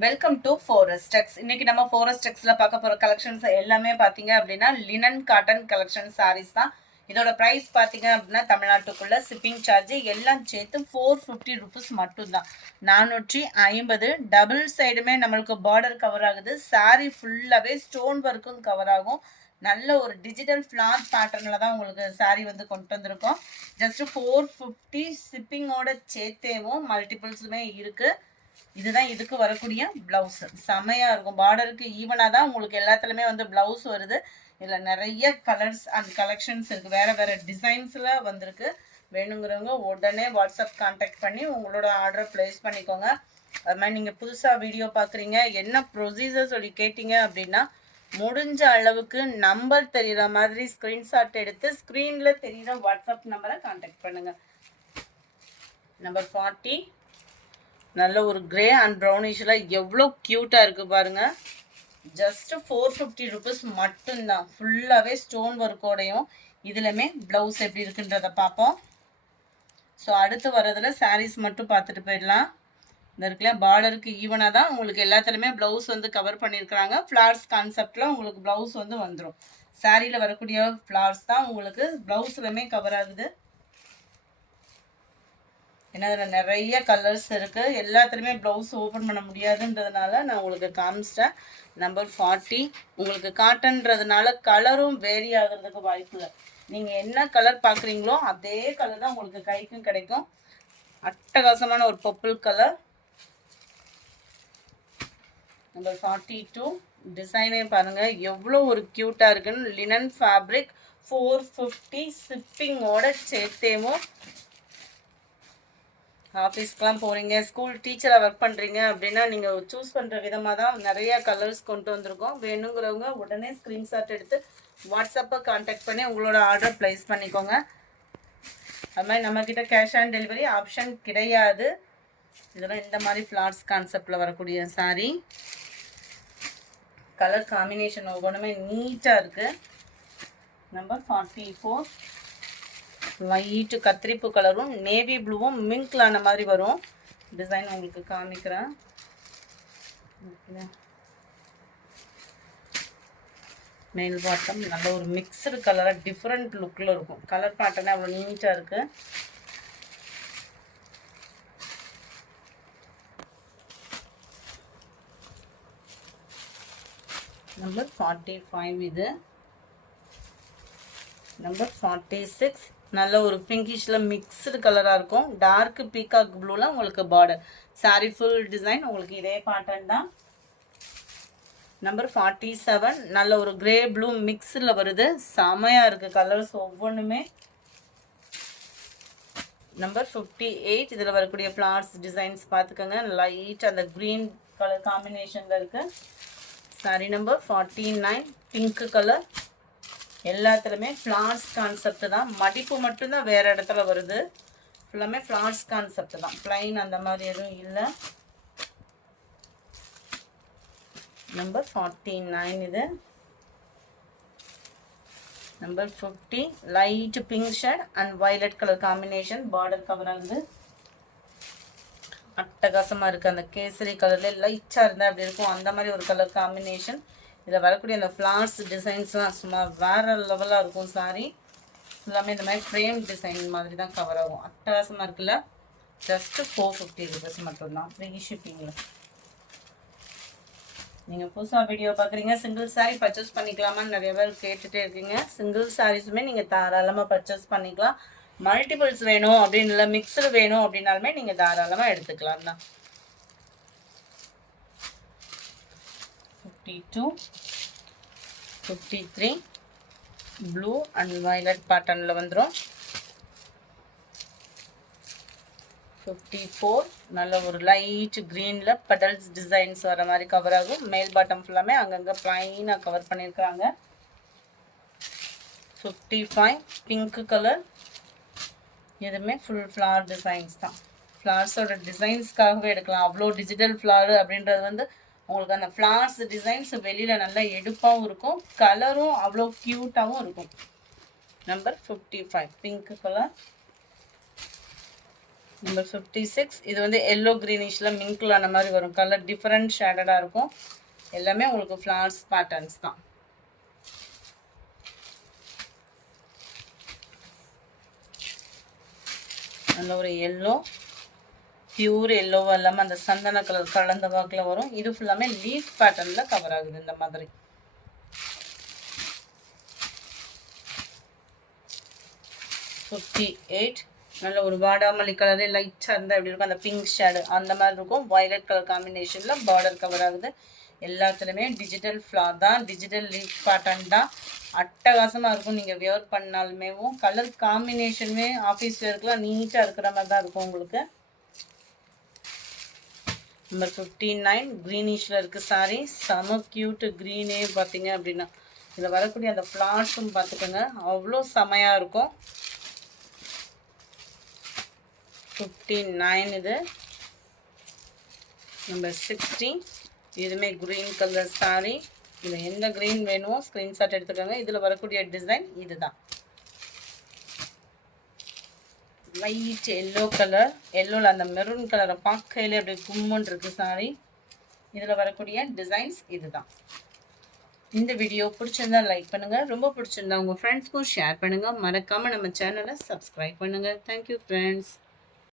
Welcome to ஃபோரஸ்டெக்ஸ். இன்னைக்கு நம்ம ஃபோரஸ்டெக்ஸ்ல பார்க்க போற கலெக்ஷன்ஸ் எல்லாமே பார்த்தீங்க அப்படின்னா லினன் காட்டன் கலெக்ஷன் சாரீஸ் தான். இதோட ப்ரைஸ் பார்த்தீங்க அப்படின்னா தமிழ்நாட்டுக்குள்ள ஷிப்பிங் சார்ஜ் எல்லாம் சேர்த்து 450 ருபீஸ் மட்டும்தான். 450. டபுள் சைடுமே நம்மளுக்கு பார்டர் கவர் ஆகுது. சாரீ ஃபுல்லாகவே ஸ்டோன் ஒர்க்கும் கவர் ஆகும். நல்ல ஒரு டிஜிட்டல் ஃப்ளார் பேட்டர்னில் தான் உங்களுக்கு சாரீ வந்து கொண்டு வந்திருக்கோம். ஜஸ்ட் 450 ஷிப்பிங்கோட சேர்த்தேவும் மல்டிபிள்ஸுமே இருக்குது. இதுதான் இதுக்கு வரக்கூடிய பிளவுஸ். செமையா இருக்கும். பார்டருக்கு ஈவனா தான் உங்களுக்கு எல்லாத்துலயுமே வந்து பிளவுஸ் வருது. இதுல நிறைய கலர்ஸ் அண்ட் கலெக்ஷன்ஸ் இருக்கு. வேற வேற டிசைன்ஸ்ல வந்திருக்கு. வேணுங்கிறவங்க உடனே வாட்ஸ்அப் கான்டாக்ட் பண்ணி உங்களோட ஆர்டரை பிளேஸ் பண்ணிக்கோங்க. அது மாதிரி நீங்க புதுசா வீடியோ பாக்குறீங்க, என்ன ப்ரொசீஜர் சொல்லி கேட்டீங்க அப்படின்னா முடிஞ்ச அளவுக்கு நம்பர் தெரியுற மாதிரி ஸ்கிரீன்ஷாட் எடுத்து ஸ்கிரீன்ல தெரியுற வாட்ஸ்அப் நம்பரை கான்டாக்ட் பண்ணுங்க. நம்பர் 40 நல்ல ஒரு கிரே அண்ட் ப்ரௌனிஷில் எவ்வளோ க்யூட்டாக இருக்குது பாருங்கள். ஜஸ்ட்டு 450 ருபீஸ் மட்டும்தான். ஃபுல்லாகவே ஸ்டோன் ஒர்க்கோடையும் இதுலையுமே ப்ளவுஸ் எப்படி இருக்குன்றதை பார்ப்போம். ஸோ அடுத்து வரதில் சாரீஸ் மட்டும் பார்த்துட்டு போயிடலாம். இந்த இருக்குல்ல பார்டருக்கு ஈவனாக தான் உங்களுக்கு எல்லாத்துலேயுமே ப்ளவுஸ் வந்து கவர் பண்ணியிருக்கிறாங்க. ஃப்ளார்ஸ் கான்செப்டில் உங்களுக்கு ப்ளவுஸ் வந்து வந்துடும். சாரியில் வரக்கூடிய ஃப்ளார்ஸ் தான் உங்களுக்கு ப்ளவுஸ்லையுமே கவர் ஆகுது. ஏன்னா அதில் நிறைய கலர்ஸ் இருக்குது. எல்லாத்துலேயுமே ப்ளவுஸ் ஓப்பன் பண்ண முடியாதுன்றதுனால நான் உங்களுக்கு காமிச்சிட்டேன். நம்பர் 40 உங்களுக்கு காட்டன்றதுனால கலரும் வேரி ஆகிறதுக்கு வாய்ப்பு இல்லை. நீங்கள் என்ன கலர் பார்க்குறீங்களோ அதே கலர் தான் உங்களுக்கு கைக்கும் கிடைக்கும். அட்டகாசமான ஒரு பர்பிள் கலர். நம்பர் 42 டிசைனே பாருங்கள் எவ்வளோ ஒரு க்யூட்டாக இருக்குன்னு. Linen fabric 450 ஷிப்பிங்கோட சேர்த்தேமோ. ஆஃபீஸ்க்கெலாம் போகிறீங்க, ஸ்கூல் டீச்சராக ஒர்க் பண்ணுறீங்க அப்படின்னா நீங்கள் சூஸ் பண்ணுற விதமாக தான் நிறையா கலர்ஸ் கொண்டு வந்திருக்கோம். வேணுங்கிறவங்க உடனே ஸ்க்ரீன்ஷாட் எடுத்து வாட்ஸ்அப்பை கான்டாக்ட் பண்ணி உங்களோட ஆர்டர் ப்ளேஸ் பண்ணிக்கோங்க. அது மாதிரி நம்மக்கிட்ட கேஷ் ஆன் டெலிவரி ஆப்ஷன் கிடையாது. இதெல்லாம் இந்த மாதிரி ஃப்ளார்ஸ் கான்செப்டில் வரக்கூடிய சாரீ. கலர் காம்பினேஷன் ஒவ்வொன்றுமே நீட்டாக இருக்குது. நம்பர் 44 ஒயிட்டு கத்திரிப்பு கலரும் நேவி ப்ளூவும் மிங்க்லான மாதிரி வரும். டிசைன் உங்களுக்கு காமிக்கிறேன். மேல் பாட்டம் நல்ல ஒரு மிக்சடு கலராக டிஃப்ரெண்ட் லுக்கில் இருக்கும். கலர் பேட்டர்னே அவ்வளோ நீட்டாக இருக்குது. நம்பர் 45 இது. நம்பர் 46 நல்ல ஒரு பிங்கிஷில் மிக்ஸ்டு கலராக இருக்கும். டார்க் பீகாக் ப்ளூவில் உங்களுக்கு பார்டர். சாரி ஃபுல் டிசைன் உங்களுக்கு இதே பேட்டர்ன் தான். நம்பர் 47 நல்ல ஒரு கிரே ப்ளூ மிக்ஸில் வருது. செமையாக இருக்குது கலர்ஸ் ஒவ்வொன்றுமே. நம்பர் 58 இதில் வரக்கூடிய ஃப்ளார்ஸ் டிசைன்ஸ் பார்த்துக்கோங்க. லைட் அந்த க்ரீன் கலர் காம்பினேஷனில் இருக்குது. Sorry number 49 pink colour. எல்லாத்துலேயுமே ஃப்ளார்ஸ் கான்செப்ட் தான். மடிப்பு மட்டும்தான் வேறு இடத்துல வருது. ஃபுல்லாமே ஃப்ளார்ஸ் கான்செப்ட் தான். பிளைன் அந்த மாதிரி எதுவும் இல்லை. நம்பர் 49 இது. Number 50 light pink shade and violet colour combination. Border cover ஆகுது. அட்டகாசமாக இருக்குது. அந்த கேசரி கலர்லேயே லைட்டாக இருந்தால் அப்படி இருக்கும். அந்த மாதிரி ஒரு கலர் காம்பினேஷன். இதில் வரக்கூடிய அந்த ஃப்ளார்ஸ் டிசைன்ஸ்லாம் சும்மா வேறு லெவலாக இருக்கும். சாரி எல்லாமே இந்த மாதிரி ஃப்ரேம் டிசைன் மாதிரி தான் கவர் ஆகும். அட்டகாசமாக இருக்குல்ல. ஜஸ்ட்டு 450 ருபீஸ் மட்டும்தான் ஃப்ரீ ஷிப்பிங்கில். நீங்கள் புதுசாக வீடியோ பார்க்குறீங்க, சிங்கிள் சாரீ பர்ச்சேஸ் பண்ணிக்கலாமான்னு நிறைய பேர் கேட்டுகிட்டே இருக்கீங்க. சிங்கிள் சாரீஸுமே நீங்கள் தாராளமாக பர்ச்சேஸ் பண்ணிக்கலாம். மல்டிபிள்ஸ் வேணும் அப்படின்னு இல்லை, மிக்சடு வேணும் அப்படின்னாலுமே நீங்கள் தாராளமாக எடுத்துக்கலாம் தான். 52 53 ப்ளூ அண்ட் வயலட் பேட்டர்னில் வந்துடும். 54 நல்ல ஒரு லைட் க்ரீனில் பெடல்ஸ் டிசைன்ஸ் வர மாதிரி கவர் ஆகும். மேல் பாட்டம் ஃபுல்லாமே அங்கங்கே ப்ளைனாக கவர் பண்ணியிருக்கிறாங்க. 55 பிங்க் கலர். எதுவுமே ஃபுல் ஃப்ளார் டிசைன்ஸ் தான். ஃப்ளார்ஸோட டிசைன்ஸ்க்காகவே எடுக்கலாம். அவ்வளோ டிஜிட்டல் ஃப்ளார் அப்படின்றது வந்து உங்களுக்கு அந்த ஃப்ளார்ஸ் டிசைன்ஸ் வெளியில் நல்லா எடுப்பாகவும் இருக்கும். கலரும் அவ்வளோ க்யூட்டாகவும் இருக்கும். Number 55 pink colour. நம்பர் 56. இது வந்து எல்லோ க்ரீனிஷில் மிங்கிள் ஆன மாதிரி வரும். கலர் டிஃப்ரெண்ட் ஷேடடாக இருக்கும். எல்லாமே உங்களுக்கு ஃப்ளார்ஸ் பேட்டர்ன்ஸ் தான். நல்ல ஒரு எல்லோ, பியூர் எல்லோவாக இல்லாமல் அந்த சந்தன கலர் கலந்த வாக்கில் வரும். இது ஃபுல்லாமே லீஃப் பேட்டர்னில் கவர் ஆகுது இந்த மாதிரி. 58. நல்ல ஒரு வாடாமல்லி கலரே லைட்டாக இருந்தால் எப்படி இருக்கும், அந்த பிங்க் ஷேடு அந்த மாதிரி இருக்கும். வயலட் கலர் காம்பினேஷனில் பார்டர் கவர் ஆகுது. எல்லாத்துலேயுமே டிஜிட்டல் ஃப்ளார் தான், டிஜிட்டல் லீஃப் பேட்டர்ன் தான். அட்டகாசமாக இருக்கும். நீங்கள் வியர் பண்ணாலுமேவும் கலர் காம்பினேஷனுமே ஆஃபீஸ் வேர்க்கெலாம் நீட்டாக இருக்கிற மாதிரி தான் இருக்கும் உங்களுக்கு. நம்பர் 59. க்ரீனிஷில் இருக்குது சாரீ. செம க்யூட்டு க்ரீனே பார்த்தீங்க அப்படின்னா. இதில் வரக்கூடிய அந்த ஃப்ளார்ஸும் பார்த்துக்கோங்க, அவ்வளோ செமையாக இருக்கும். 59 இது. நம்பர் 60. இதுவுமே க்ரீன் கலர் சாரீ. இதில் எந்த க்ரீன் வேணுமோ ஸ்க்ரீன்ஷாட் எடுத்துக்கோங்க. இதில் வரக்கூடிய டிசைன் இதுதான். லைட் எல்லோ கலர், எல்லோவில் அந்த மெரூன் கலரை பார்க்கையிலே அப்படி கும்முன்னு இருக்குது சாரீ. இதில் வரக்கூடிய டிசைன்ஸ் இதுதான். இந்த வீடியோ பிடிச்சிருந்தா லைக் பண்ணுங்கள், ரொம்ப பிடிச்சிருந்தா உங்கள் ஃப்ரெண்ட்ஸ்க்கும் ஷேர் பண்ணுங்கள். மறக்காமல் நம்ம சேனலை சப்ஸ்கிரைப் பண்ணுங்கள். Thank you friends.